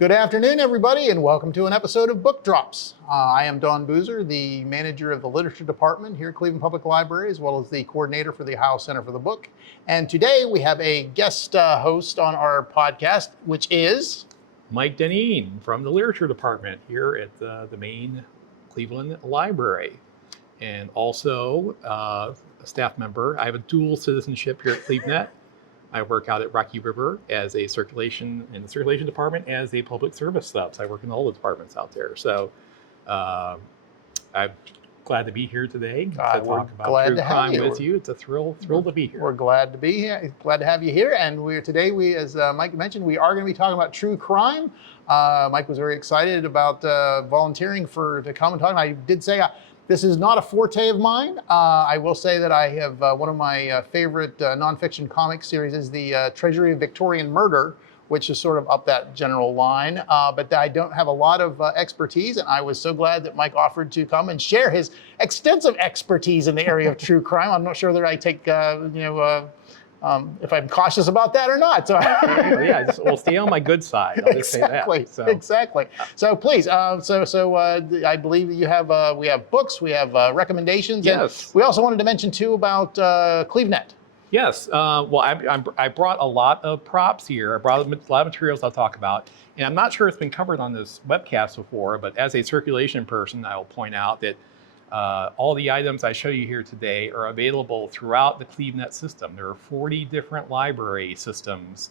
Good afternoon, everybody, and welcome to an episode of Book Drops. I am Don Boozer, the manager of the Literature Department here at Cleveland Public Library, as well as the coordinator for the Ohio Center for the Book. And today we have a guest host on our podcast, which is Mike Deneen from the Literature Department here at the main Cleveland Library. And also a staff member. I have a dual citizenship here at CleveNet. I work out at Rocky River as a circulation department as a public service sub. So I work in all the departments out there. So I'm glad to be here today to talk about true crime with you. It's a thrill to be here. We're glad to be here. Glad to have you here. And today, as Mike mentioned, we are going to be talking about true crime. Mike was very excited about volunteering to come and talk. And I did say this is not a forte of mine. I will say that I have one of my favorite nonfiction comic series is the Treasury of Victorian Murder, which is sort of up that general line. But I don't have a lot of expertise, and I was so glad that Mike offered to come and share his extensive expertise in the area of true crime. I'm not sure that I take, if I'm cautious about that or not. So we'll stay on my good side. I'll just say that. Exactly. So please, I believe that you have we have books, we have recommendations, yes. And we also wanted to mention too about CleveNet. Yes. I brought a lot of props here. I brought a lot of materials I'll talk about, and I'm not sure it's been covered on this webcast before. But as a circulation person, I will point out that all the items I show you here today are available throughout the CleveNet system. There are 40 different library systems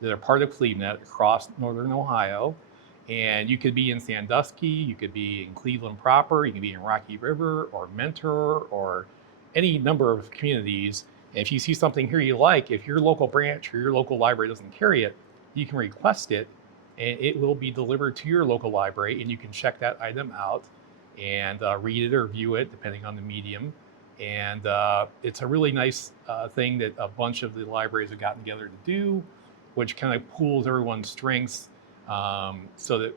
that are part of CleveNet across northern Ohio. And you could be in Sandusky, you could be in Cleveland proper, you could be in Rocky River or Mentor or any number of communities. And if you see something here you like, if your local branch or your local library doesn't carry it, you can request it and it will be delivered to your local library, and you can check that item out and read it or view it, depending on the medium. And it's a really nice thing that a bunch of the libraries have gotten together to do, which kind of pools everyone's strengths so that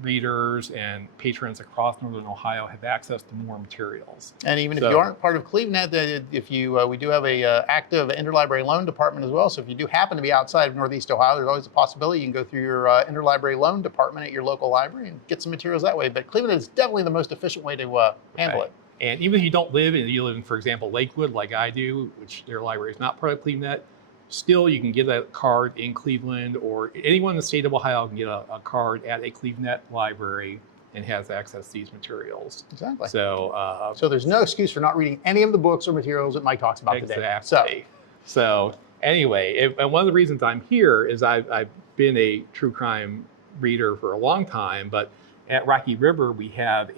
readers and patrons across northern Ohio have access to more materials. And even if you aren't part of CleveNet, we do have a active interlibrary loan department as well. So if you do happen to be outside of Northeast Ohio, there's always a possibility you can go through your interlibrary loan department at your local library and get some materials that way. But CleveNet is definitely the most efficient way to handle it. And even if you don't live in, for example, Lakewood, like I do, which their library is not part of CleveNet, still, you can get a card in Cleveland, or anyone in the state of Ohio can get a card at a CleveNet library and has access to these materials. Exactly. So there's no excuse for not reading any of the books or materials that Mike talks about today. Exactly. So anyway, and one of the reasons I'm here is I've been a true crime reader for a long time, but at Rocky River, we have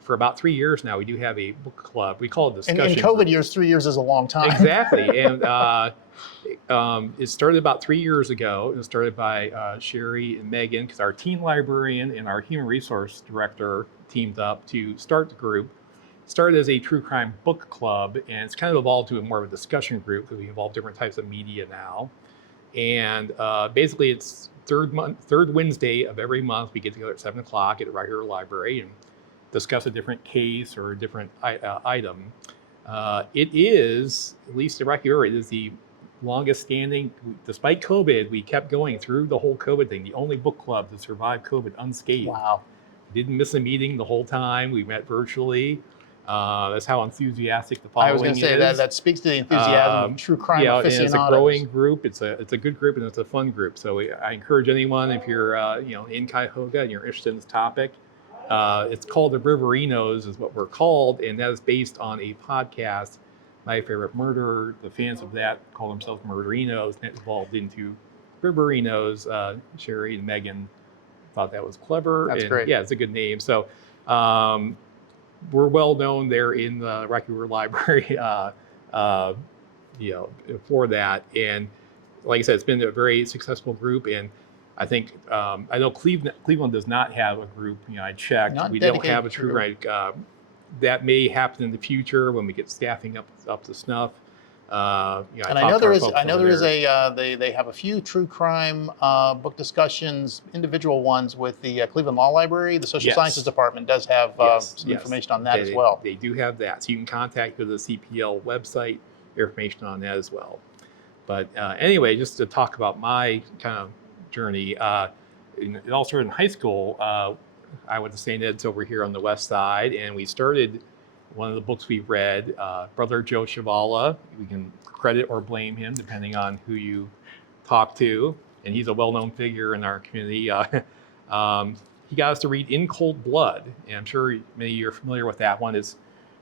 for about 3 years now, we do have a book club. We call it discussion. In COVID years, 3 years is a long time. Exactly. And it started about 3 years ago. It was started by Sherry and Megan, because our teen librarian and our human resource director teamed up to start the group. It started as a true crime book club, and it's kind of evolved to more of a discussion group because we involve different types of media now. And basically, it's third Wednesday of every month. We get together at 7 o'clock at the Rocky River Library and discuss a different case or a different item. It is, at least at Rocky River, it is the longest standing. Despite COVID, we kept going through the whole COVID thing. The only book club to survive COVID unscathed. Wow. We didn't miss a meeting the whole time. We met virtually. That's how enthusiastic the following is. I was going to say that speaks to the enthusiasm of true crime aficionados. And it's a growing group. It's a good group, and it's a fun group. So I encourage anyone, if you're in Cuyahoga and you're interested in this topic, it's called the Riverinos is what we're called, and that is based on a podcast, My Favorite Murder. The fans of that call themselves Murderinos, and it evolved into Riverinos. Sherry and Megan thought that was clever. That's great. Yeah, it's a good name. So we're well known there in the Rocky River Library for that. And like I said, it's been a very successful group, and I think I know Cleveland does not have a group. I checked. We don't have a true crime. That may happen in the future when we get staffing up to snuff. I know there is they have a few true crime book discussions, individual ones with the Cleveland Law Library. The Social Sciences Department does have some information on that as well. They do have that, so you can contact the CPL website, information on that as well. But anyway, just to talk about my kind of journey. It all started in high school. I went to St. Ed's over here on the west side, and we started one of the books we read, Brother Joe Chavala. We can credit or blame him depending on who you talk to, and he's a well-known figure in our community. He got us to read In Cold Blood, and I'm sure many of you are familiar with that one. It's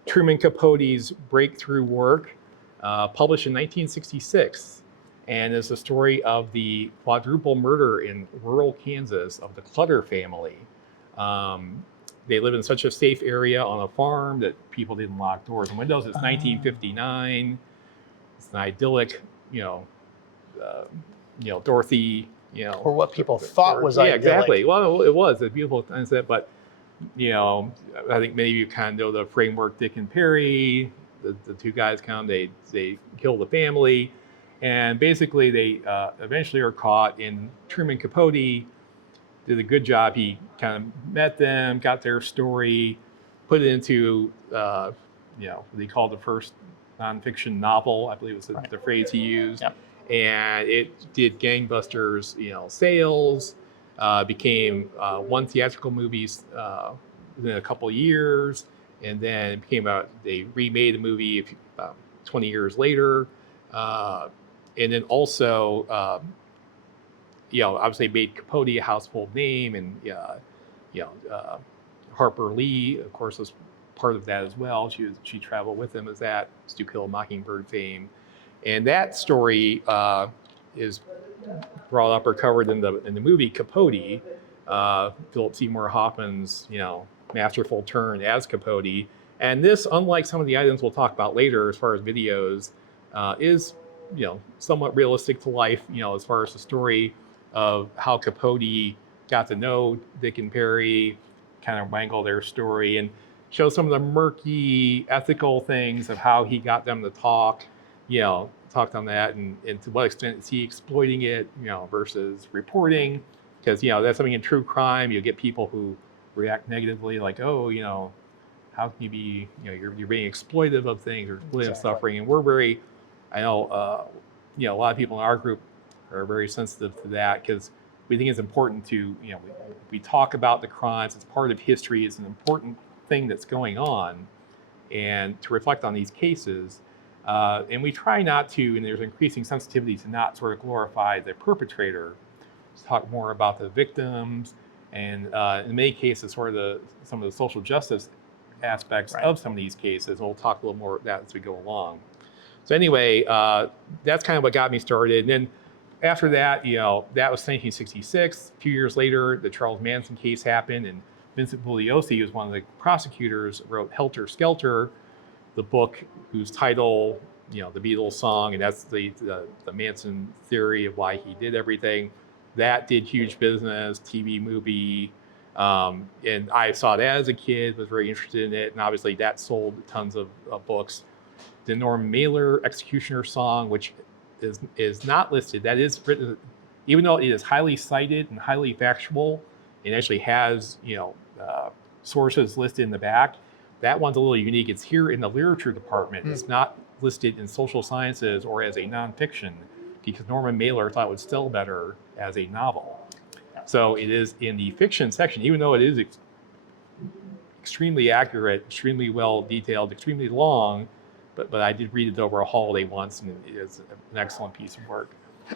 Truman Capote's breakthrough work, published in 1966, and it's the story of the quadruple murder in rural Kansas of the Clutter family. They live in such a safe area on a farm that people didn't lock doors and windows. It's 1959. It's an idyllic, Dorothy, or what people thought was idyllic. Exactly. Well, it was a beautiful concept, but I think many of you kind of know the framework. Dick and Perry, the two guys they kill the family, and basically they eventually are caught. And Truman Capote did a good job. He kind of met them, got their story, put it into what they called the first nonfiction novel, I believe was the phrase he used. Yep. And it did gangbusters, sales, became one theatrical movie within a couple of years, and then it became they remade the movie 20 years later, and then also, obviously made Capote a household name, and Harper Lee, of course, was part of that as well. She traveled with him as that To Kill a Mockingbird fame. And that story is brought up or covered in the movie Capote, Philip Seymour Hoffman's masterful turn as Capote. And this, unlike some of the items we'll talk about later as far as videos, is somewhat realistic to life. As far as the story of how Capote got to know Dick and Perry, kind of wrangle their story, and show some of the murky ethical things of how he got them to talked on that, and to what extent is he exploiting it, versus reporting, because that's something in true crime. You get people who react negatively, like, oh, how can you be, you're being exploitive of things or exploitive of suffering, and we're very, I know, a lot of people in our group are very sensitive to that, because we think it's important to, we talk about the crimes. It's part of history. It's an important thing that's going on, and to reflect on these cases. And we try not to, and there's increasing sensitivity to not sort of glorify the perpetrator, to talk more about the victims, and in many cases, sort of some of the social justice aspects of some of these cases. We'll talk a little more of that as we go along. So anyway, that's kind of what got me started. And then after that, that was 1966. A few years later, the Charles Manson case happened, and Vincent Bugliosi, who's one of the prosecutors, wrote Helter Skelter, the book whose title, the Beatles song, and that's the Manson theory of why he did everything. That did huge business, TV, movie, and I saw it as a kid, was very interested in it, and obviously that sold tons of books. The Norm Mailer Executioner song, which is not listed, that is written, even though it is highly cited and highly factual, it actually has sources listed in the back. That one's a little unique. It's here in the literature department. It's not listed in social sciences or as a nonfiction, because Norman Mailer thought it would sell better as a novel. So it is in the fiction section, even though it is extremely accurate, extremely well detailed, extremely long, but I did read it over a holiday once, and it is an excellent piece of work.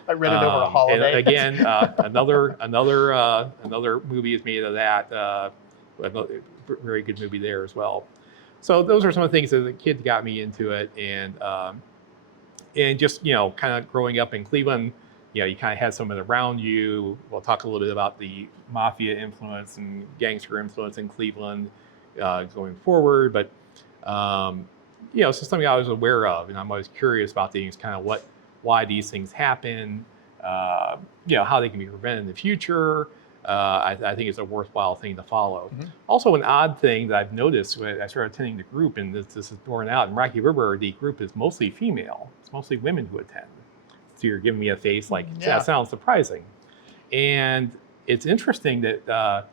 I read it over a holiday. And again, another movie is made of that. A very good movie there as well. So those are some of the things that the kid got me into it, and just kind of growing up in Cleveland, you kind of had someone around you. We'll talk a little bit about the mafia influence and gangster influence in Cleveland going forward, but it's just something I was aware of, and I'm always curious about things, kind of why these things happen, how they can be prevented in the future. I think it's a worthwhile thing to follow. Mm-hmm. Also, an odd thing that I've noticed when I started attending the group, and this is borne out in Rocky River, the group is mostly female. It's mostly women who attend. So you're giving me a face like, that sounds surprising. And it's interesting that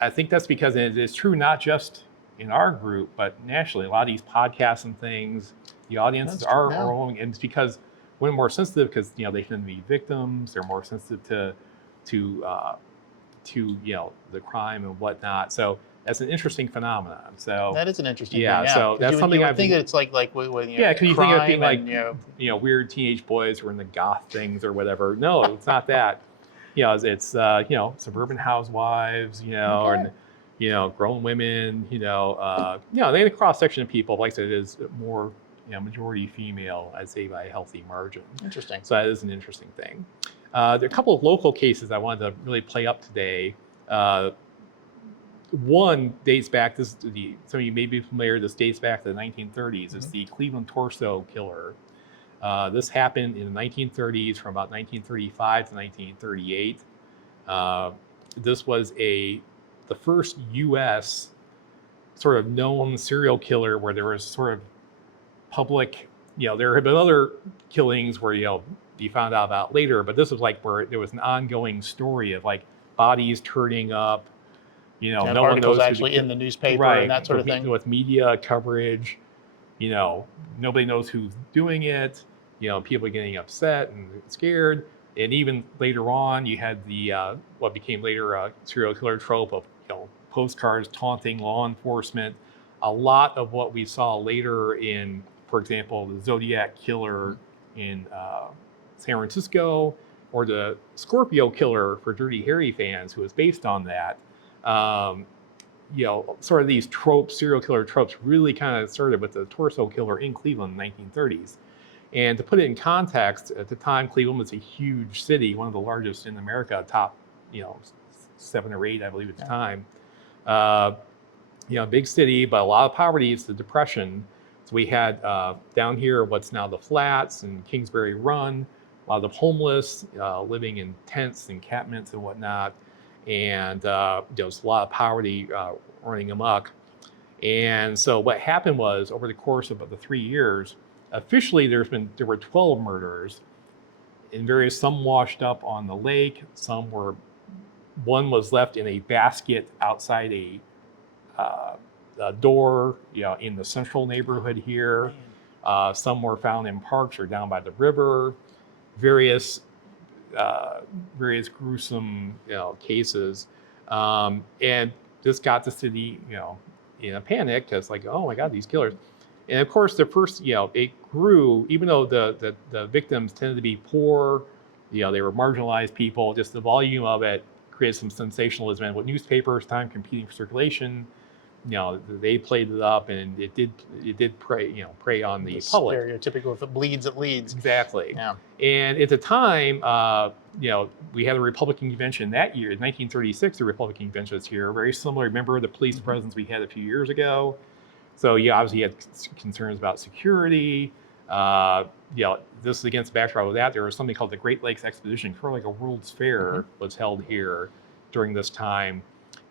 I think that's because it is true not just in our group, but nationally. A lot of these podcasts and things, the audiences are growing, and it's because women are more sensitive, because they tend to be victims. They're more sensitive to to the crime and whatnot. So that's an interesting phenomenon. So that is an interesting yeah, thing. Yeah, so that's something you I would think that it's like when yeah, because you think of being like and, weird teenage boys who are in the goth things or whatever. No, it's not that. It's suburban housewives, Okay. and grown women, they have a cross section of people. Like I said, it is more majority female, I'd say, by a healthy margin. Interesting. So that is an interesting thing. There are a couple of local cases I wanted to really play up today. One dates back, some of you may be familiar, this dates back to the 1930s. It's the Cleveland Torso Killer. This happened in the 1930s from about 1935 to 1938. This was the first U.S. sort of known serial killer where there was sort of public, there had been other killings where, you found out about later, but this was like where there was an ongoing story of like bodies turning up, no one knows actually in the newspaper, right, and that sort of thing. With media coverage, nobody knows who's doing it. People getting upset and scared. And even later on, you had the what became later a serial killer trope of postcards taunting law enforcement. A lot of what we saw later in, for example, the Zodiac Killer in San Francisco, or the Scorpio Killer for Dirty Harry fans, who was based on that. Sort of these tropes, serial killer tropes, really kind of started with the Torso Killer in Cleveland in the 1930s. And to put it in context, at the time, Cleveland was a huge city, one of the largest in America, top, 7 or 8, I believe, at the time. Big city, but a lot of poverty. It's the Depression. So we had down here what's now the Flats and Kingsbury Run, a lot of homeless living in tents and encampments and whatnot. And there's a lot of poverty running amok. And so what happened was, over the course of the 3 years, officially there were 12 murders, and some washed up on the lake. One was left in a basket outside a door, in the central neighborhood here. Some were found in parks or down by the river. Various gruesome, cases, and this got the city, in a panic, because like, oh my God, these killers. And of course, the first, it grew, even though the victims tended to be poor, they were marginalized people. Just the volume of it created some sensationalism, and with newspapers, time competing for circulation, they played it up, and it did prey on the public. Stereotypical, if it bleeds, it leads. Exactly. Yeah. And at the time, we had a Republican convention that year, in 1936. The Republican convention was here, very similar. Remember the police presence we had a few years ago? So obviously you had concerns about security. This is against the backdrop of that. There was something called the Great Lakes Expedition, sort of like a World's Fair, was held here during this time.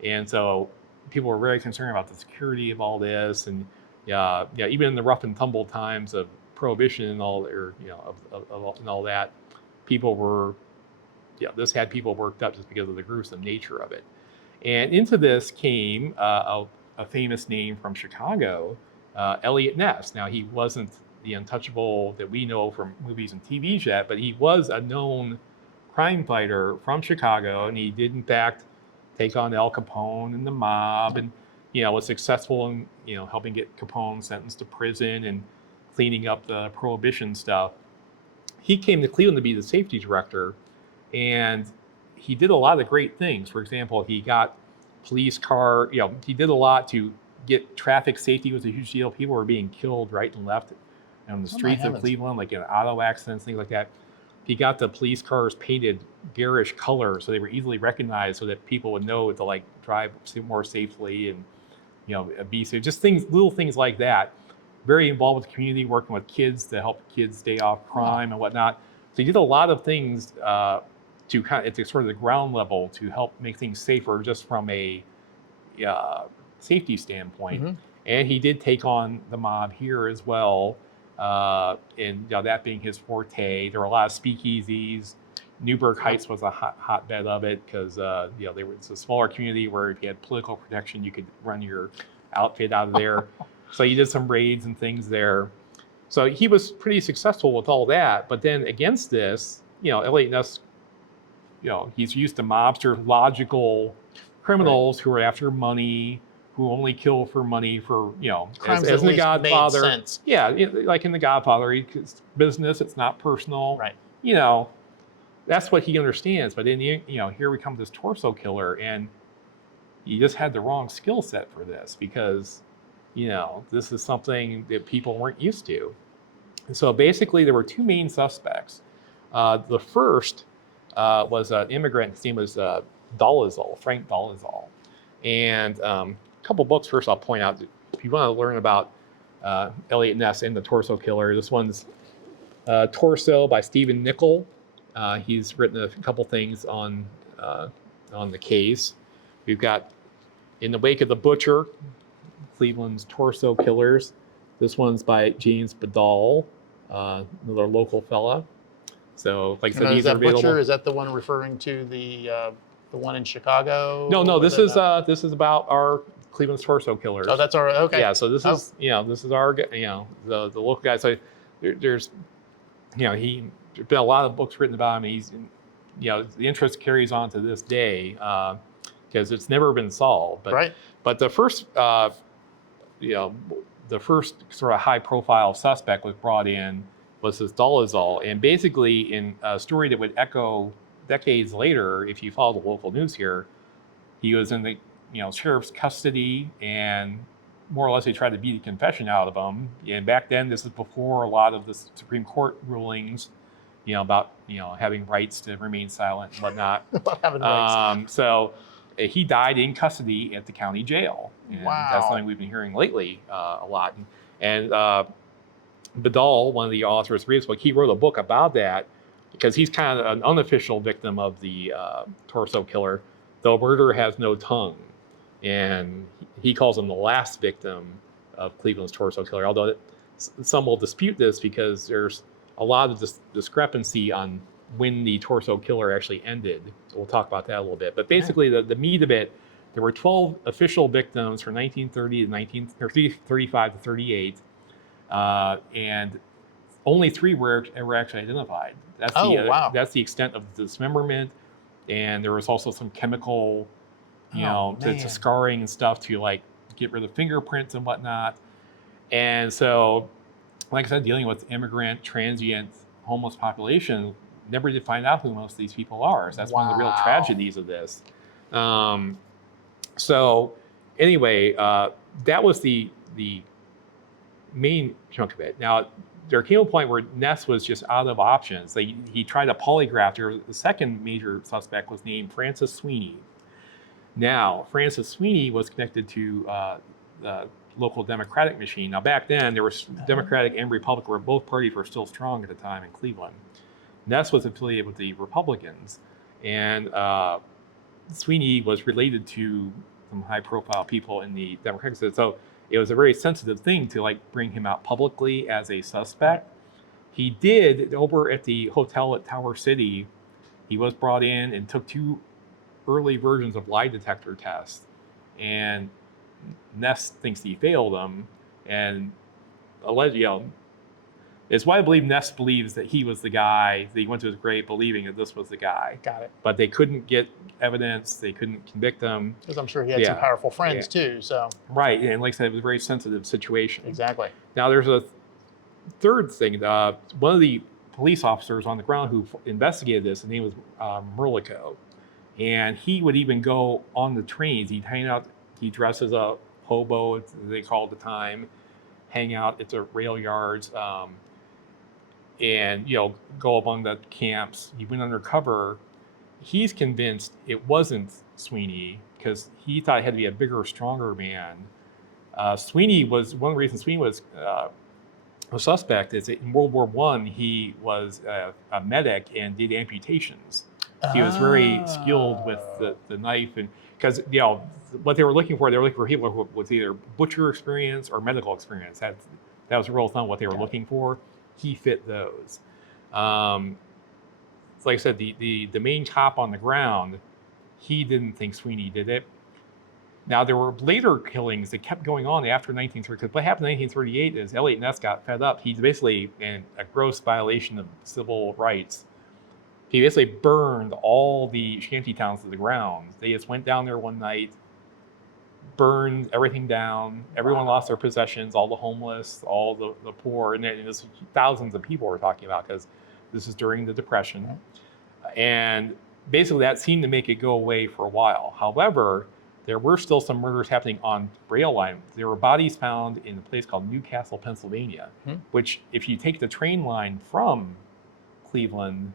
And so people were very concerned about the security of all this. And even in the rough and tumble times of Prohibition and all, and all that, people were, this had people worked up just because of the gruesome nature of it. And into this came a famous name from Chicago, Elliot Ness. Now, he wasn't the untouchable that we know from movies and TVs yet, but he was a known crime fighter from Chicago, and he did in fact take on Al Capone and the mob, and was successful in helping get Capone sentenced to prison and cleaning up the Prohibition stuff. He came to Cleveland to be the safety director, and he did a lot of great things. For example, he got police car, he did a lot to get traffic safety. Was a huge deal. People were being killed right and left on the streets of Cleveland, like in auto accidents, things like that. He got the police cars painted garish color so they were easily recognized, so that people would know to like drive more safely and be safe. Just little things like that. Very involved with the community, working with kids to help kids stay off crime and whatnot. So he did a lot of things to kind of, at sort of the ground level, to help make things safer, just from a safety standpoint. And he did take on the mob here as well, and that being his forte. There were a lot of speakeasies. Newburgh Heights was a hotbed of it, because it's a smaller community where if you had political protection, you could run your outfit out of there. So he did some raids and things there. So he was pretty successful with all that. But then against this, Eliot Ness he's used to mobster logical criminals who are after money, who only kill for money for, Crimes as at in The least Godfather. made sense. Yeah, like in The Godfather, it's business, it's not personal. Right. That's what he understands. But then, here we come to this torso killer, and you just had the wrong skill set for this because, this is something that people weren't used to. And so basically, there were two main suspects. The first was an immigrant. His name was Dolezal, Frank Dolezal. And a couple books first I'll point out. If you want to learn about Elliot Ness and the Torso Killer, this one's Torso by Stephen Nickel. He's written a couple things on the case. We've got In the Wake of the Butcher, Cleveland's Torso Killers. This one's by James Badal, another local fella. So, like I said, Is these are that available. Butcher? Is that the one referring to the one in Chicago? No. This is about our Cleveland's Torso Killers. Oh, that's all right. Okay. Yeah. So this is this is our the local guy. So there's there's been a lot of books written about him. He's the interest carries on to this day because it's never been solved. But right. But the first the first sort of high profile suspect was brought in was this Dolezal, and basically in a story that would echo decades later, if you follow the local news here, he was in the sheriff's custody, and more or less they tried to beat a confession out of him. And back then, this is before a lot of the Supreme Court rulings, about having rights to remain silent and whatnot. Having rights. So he died in custody at the county jail. And Wow. That's something we've been hearing lately a lot. And Badal, one of the authors of this book, he wrote a book about that because he's kind of an unofficial victim of the Torso Killer, though murder has no tongue. And he calls him the last victim of Cleveland's Torso Killer, although some will dispute this because there's a lot of discrepancy on when the Torso Killer actually ended. So we'll talk about that a little bit. But basically, the meat of it, there were 12 official victims from 1930 to 1935 to 38. And only 3 were ever actually identified. That's wow. That's the extent of the dismemberment, and there was also some chemical, to scarring and stuff to get rid of fingerprints and whatnot. And so, like I said, dealing with immigrant, transient, homeless population, never did find out who most of these people are. So that's one of the real tragedies of this. So anyway, that was the main chunk of it. Now, there came a point where Ness was just out of options. He tried a polygraph. The second major suspect was named Francis Sweeney. Now, Francis Sweeney was connected to the local Democratic machine. Now, back then, there was Democratic and Republican, where both parties were still strong at the time in Cleveland. Ness was affiliated with the Republicans, and Sweeney was related to some high-profile people in the Democratic. So it was a very sensitive thing to bring him out publicly as a suspect. He did over at the hotel at Tower City. He was brought in and took 2 early versions of lie detector tests, and Ness thinks he failed them, and allegedly, it's why I believe Ness believes that he was the guy, that he went to his grave believing that this was the guy. Got it. But they couldn't get evidence, they couldn't convict him. Because I'm sure he had some powerful friends too, so. Right, and like I said, it was a very sensitive situation. Exactly. Now there's a third thing. One of the police officers on the ground who investigated this, his name was Merlico. And he would even go on the trains. He'd hang out, he dressed as a hobo, as they called the time, hang out at the rail yards, and go among the camps. He went undercover. He's convinced it wasn't Sweeney because he thought it had to be a bigger, stronger man. Sweeney was one of the reasons Sweeney was a suspect is that in World War I he was a medic and did amputations. He was very skilled with the knife, and because what they were looking for people with either butcher experience or medical experience. That was a rule of thumb what they were looking for. He fit those. Like I said, the main cop on the ground, he didn't think Sweeney did it. Now there were later killings that kept going on after 1930. Because what happened in 1938 is Eliot Ness got fed up. He's basically in a gross violation of civil rights. he basically burned all the shanty towns to the ground. They just went down there one night, burned everything down. Everyone lost their possessions, all the homeless, all the poor, and there's thousands of people we're talking about because this is during the Depression. And basically that seemed to make it go away for a while. However, there were still some murders happening on rail line. There were bodies found in a place called Newcastle, Pennsylvania, which if you take the train line from Cleveland,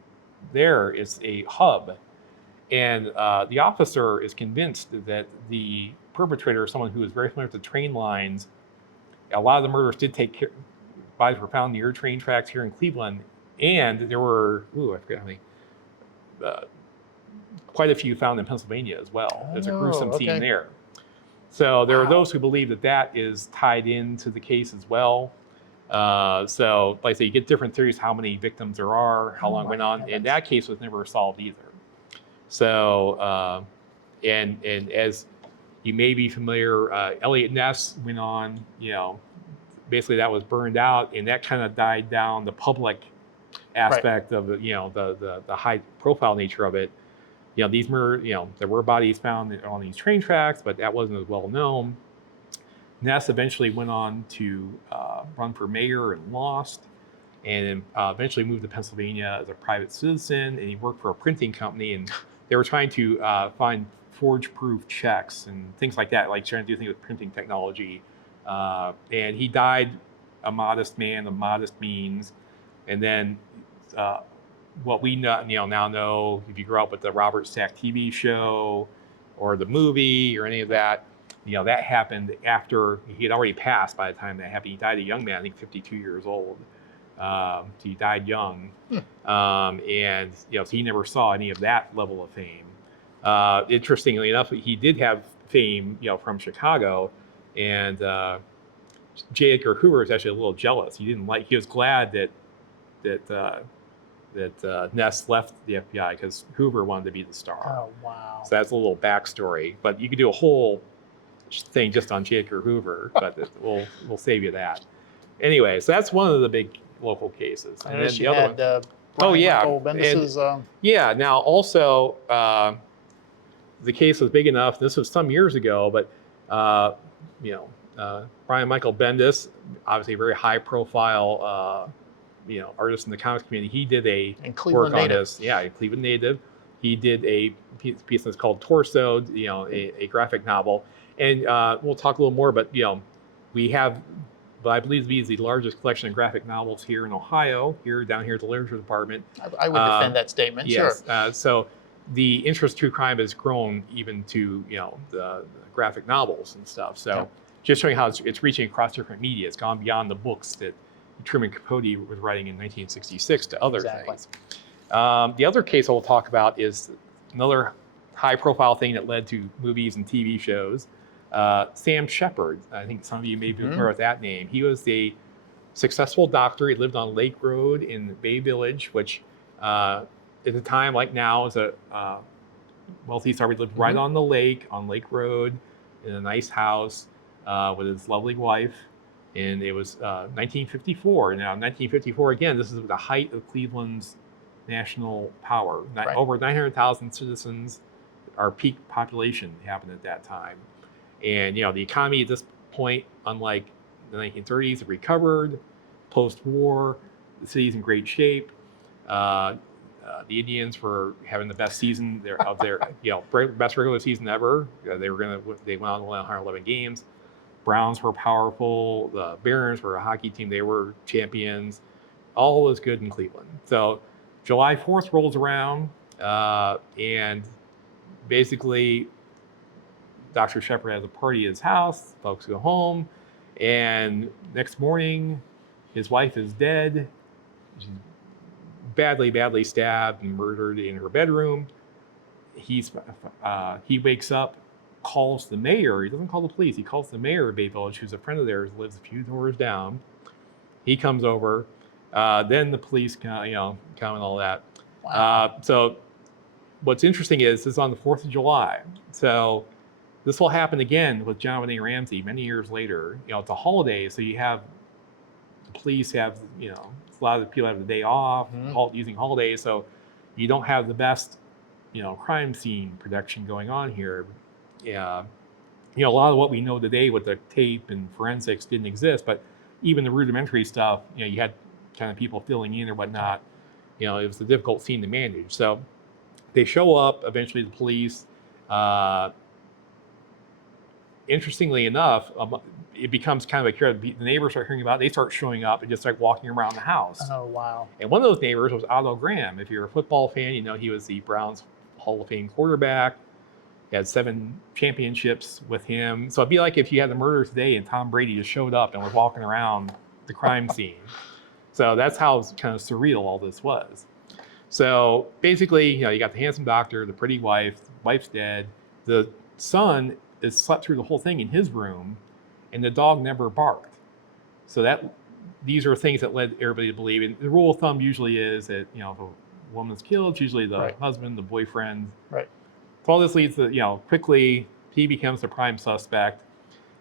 there is a hub. And the officer is convinced that the perpetrator is someone who is very familiar with the train lines. A lot of the murders did take care, bodies were found near train tracks here in Cleveland. And there were, I forget how many, quite a few found in Pennsylvania as well. There's a gruesome scene there. So there are those who believe that that is tied into the case as well. So like I say, you get different theories how many victims there are, how long it went on. And that case was never solved either. So, and as you may be familiar, Elliot Ness went on, basically that was burned out, and that kind of died down the public aspect of the, the high profile nature of it. These murders, there were bodies found on these train tracks, but that wasn't as well known. Ness eventually went on to run for mayor and lost, and eventually moved to Pennsylvania as a private citizen, and he worked for a printing company, and they were trying to find forge-proof checks and things like that, like trying to do things with printing technology. And he died a modest man of modest means. And then what we now know, if you grew up with the Robert Stack TV show or the movie or any of that, that happened after he had already passed by the time that happened. He died a young man, I think 52 years old. So he died young. And so he never saw any of that level of fame. Interestingly enough, he did have fame, from Chicago, and J. Edgar Hoover was actually a little jealous. He was glad that Ness left the FBI because Hoover wanted to be the star. Oh, wow. So that's a little backstory, but you could do a whole thing just on J. Edgar Hoover, but we'll save you that. Anyway, so that's one of the big local cases. And then the other one. Michael Bendis's, Now also, the case was big enough. This was some years ago, but Brian Michael Bendis, obviously a very high-profile, artist in the comics community. He did work on this. Yeah, Cleveland native. He did a piece that's called Torso, a graphic novel, and we'll talk a little more. But we have, I believe, these the largest collection of graphic novels here in Ohio. Down here at the Literature Department. I would defend that statement. Yes. Sure. So the interest in true crime has grown even to the graphic novels and stuff. So just showing how it's reaching across different media. It's gone beyond the books that Truman Capote was writing in 1966 to other things. The other case I will talk about is another high-profile thing that led to movies and TV shows. Sam Shepard. I think some of you may be familiar with that name. He was a successful doctor. He lived on Lake Road in Bay Village, which at the time, like now, is a wealthy star. He lived right on the lake, on Lake Road, in a nice house with his lovely wife. And it was 1954. Now, 1954, again, this is the height of Cleveland's national power. Over 900,000 citizens. Our peak population happened at that time. And, the economy at this point, unlike the 1930s, had recovered. Post-war, the city's in great shape. The Indians were having the best season of their best regular season ever. They went on to win 111 games. Browns were powerful. The Barons were a hockey team. They were champions. All was good in Cleveland. So July 4th rolls around, and basically Dr. Shepard has a party at his house. Folks go home, and next morning his wife is dead. She's badly stabbed and murdered in her bedroom. He wakes up, calls the mayor. He doesn't call the police. He calls the mayor of Bay Village, who's a friend of theirs, lives a few doors down. He comes over. Then the police come and all that. Wow. So what's interesting is this is on the 4th of July. So this will happen again with John Benet Ramsey many years later. It's a holiday, so you have the police have, a lot of the people have the day off, using holidays. So you don't have the best, crime scene production going on here. Yeah, a lot of what we know today with the tape and forensics didn't exist, but even the rudimentary stuff, you had kind of people filling in or whatnot. It was a difficult scene to manage. So they show up, eventually the police. Interestingly enough, it becomes kind of a the neighbors start hearing about it, they start showing up and just start walking around the house. Oh, wow. And one of those neighbors was Otto Graham. If you're a football fan, he was the Browns Hall of Fame quarterback. He had 7 championships with him. So it'd be like if you had the murder today and Tom Brady just showed up and was walking around the crime scene. So that's how kind of surreal all this was. So basically, you got the handsome doctor, the pretty wife, the wife's dead. The son is slept through the whole thing in his room, and the dog never barked. So these are things that led everybody to believe. And the rule of thumb usually is that, if a woman's killed, it's usually the husband, the boyfriend. Right. So all this leads to, quickly, he becomes the prime suspect.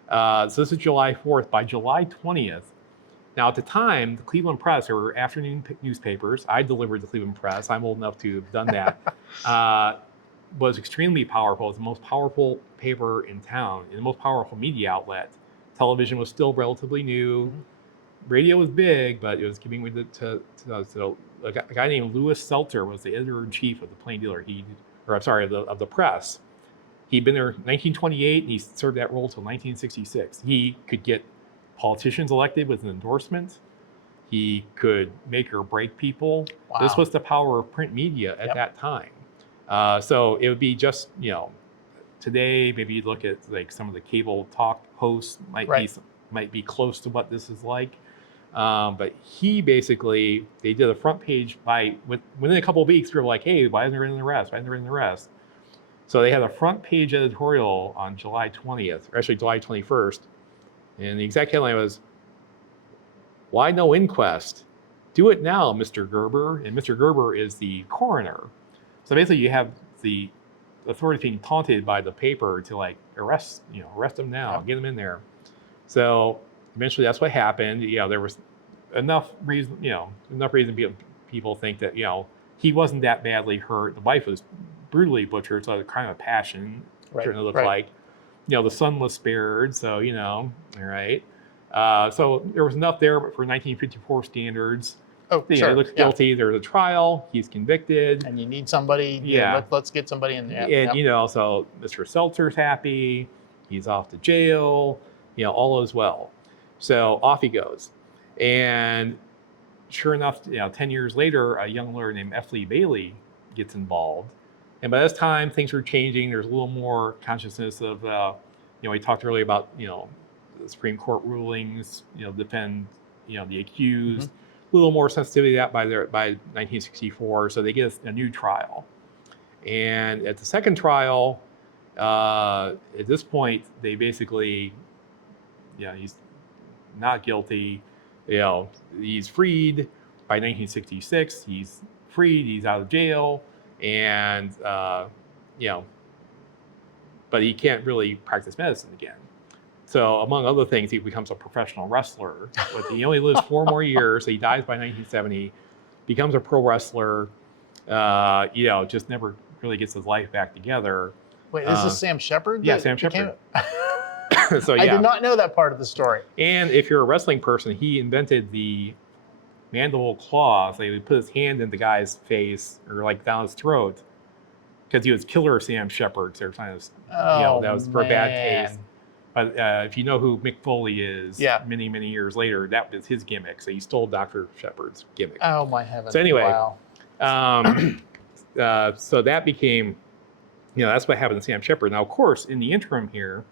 So this is July 4th. By July 20th, now at the time, the Cleveland Press, there were afternoon newspapers. I delivered the Cleveland Press. I'm old enough to have done that. Was extremely powerful. It was the most powerful paper in town and the most powerful media outlet. Television was still relatively new. Radio was big, but it was giving way to a guy named Louis Seltzer was the editor-in-chief of the Plain Dealer. Of the Press. He'd been there in 1928, and he served that role until 1966. He could get politicians elected with an endorsement. He could make or break people. Wow. This was the power of print media at that time. So it would be just, today, maybe you'd look at like some of the cable talk hosts might be close to what this is like. But he basically, they did a front page within a couple of weeks, we were like, hey, why isn't there an arrest? Why isn't there an arrest? So they had a front page editorial on July 20th, or actually July 21st. And the exact headline was, why no inquest? Do it now, Mr. Gerber. And Mr. Gerber is the coroner. So basically you have the authorities being taunted by the paper to arrest them now, get them in there. So eventually that's what happened. There was enough reason people think that, he wasn't that badly hurt. The wife was brutally butchered, so a crime of passion, certainly looked like. The son was spared, so, all right. So there was enough there, but for 1954 standards, he looks guilty. There's a trial. He's convicted. And you need somebody. Let's get somebody in there. And, so Mr. Seltzer's happy. He's off to jail. All is well. So off he goes. And sure enough, 10 years later, a young lawyer named F. Lee Bailey gets involved. And by this time, things were changing. There's a little more consciousness of, we talked earlier about, the Supreme Court rulings, defend, the accused. Mm-hmm. A little more sensitivity to that by 1964. So they get a new trial. And at the second trial, at this point, they basically, he's not guilty. He's freed by 1966. He's freed. He's out of jail. And, but he can't really practice medicine again. So among other things, he becomes a professional wrestler. But he only lives 4 more years. So he dies by 1970, becomes a pro wrestler, just never really gets his life back together. Wait, this is Sam Shepard? Yeah, Sam Shepard. So, I did not know that part of the story. And if you're a wrestling person, he invented the mandible claw. So he would put his hand in the guy's face or down his throat because he was Killer Sam Shepard. So kind of, that was for a bad case. But if you know who Mick Foley is, many, many years later, that was his gimmick. So he stole Dr. Shepard's gimmick. Oh, my heavens. So anyway, wow. So that became, that's what happened to Sam Shepard. Now, of course, in the interim here,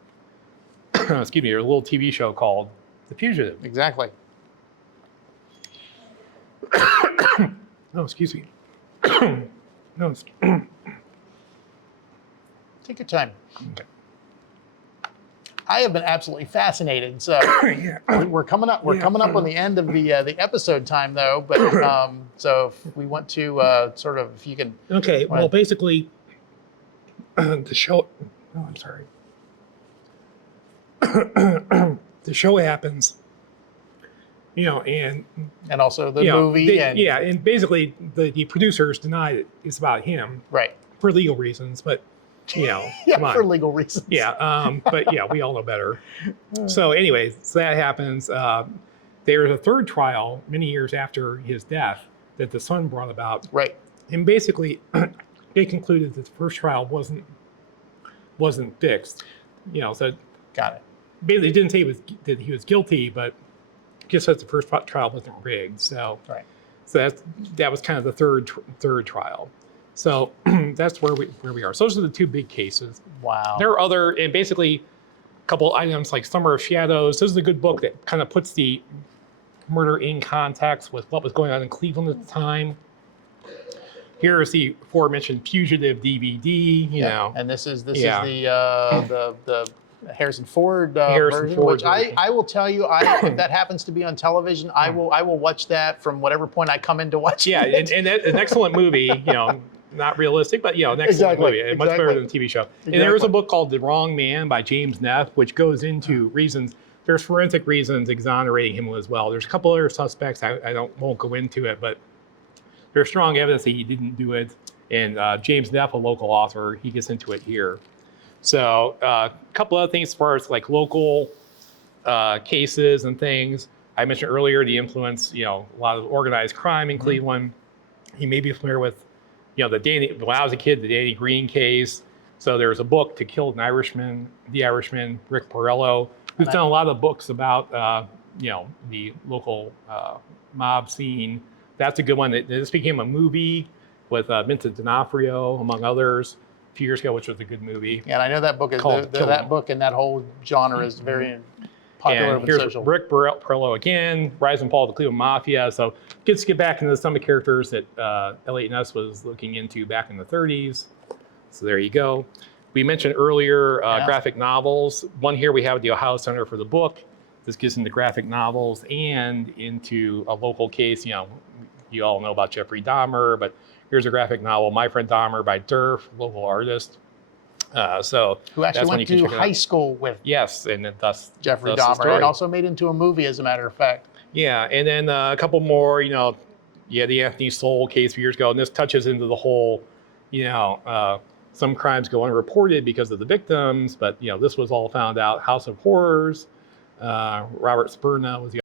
there's a little TV show called The Fugitive. Exactly. No, excuse me. No, Take your time. Okay. I have been absolutely fascinated. So we're coming up. We're coming up on the end of the episode time, though. But so if we want to if you can. Okay. Well, basically, the show. Oh, I'm sorry. The show happens and also the movie. and basically the producers denied it's about him, Right. for legal reasons, but Yeah, come on. for legal reasons. Yeah, but yeah, we all know better. So anyway, so that happens. There was a third trial many years after his death that the son brought about. Right. And basically, they concluded that the first trial wasn't fixed. So Got it. basically didn't say that he was guilty, but just that the first trial wasn't rigged. So Right. so that was kind of the third trial. So that's where we are. So those are the two big cases. Wow. There are other, and basically a couple items like Summer of Shadows. This is a good book that kind of puts the murder in context with what was going on in Cleveland at the time. Here is the aforementioned Fugitive DVD. And this is the Harrison Ford version, which I will tell you, if that happens to be on television, I will watch that from whatever point I come in to watch it. Yeah, and an excellent movie. Not realistic, but an excellent movie. Much better than a TV show. Exactly. And there was a book called The Wrong Man by James Neff, which goes into reasons. There's forensic reasons exonerating him as well. There's a couple other suspects. I won't go into it, but there's strong evidence that he didn't do it. And James Neff, a local author, he gets into it here. So a couple other things as far as like local cases and things. I mentioned earlier the influence, a lot of organized crime in Cleveland. You may be familiar with, when I was a kid, the Danny Green case. So there's a book, To Kill an Irishman, The Irishman, Rick Porrello, who's done a lot of books about, the local mob scene. That's a good one. This became a movie with Vincent D'Onofrio, among others, a few years ago, which was a good movie. Yeah, and I know that book is that book and that whole genre is very popular. And here's Rick Porrello again, rise and fall of the Cleveland Mafia. So gets to get back into some of the characters that Elliot Ness was looking into back in the 30s. So there you go. We mentioned earlier graphic novels. One here we have the Ohio Center for the Book. This gets into graphic novels and into a local case. You all know about Jeffrey Dahmer, but here's a graphic novel, My Friend Dahmer by Durf, local artist. Who actually went to high school with and thus Jeffrey Dahmer, and also made into a movie, as a matter of fact. Yeah, and then a couple more, the Anthony Soule case a few years ago, and this touches into the whole, some crimes go unreported because of the victims, but this was all found out. House of Horrors, Robert Spurna was the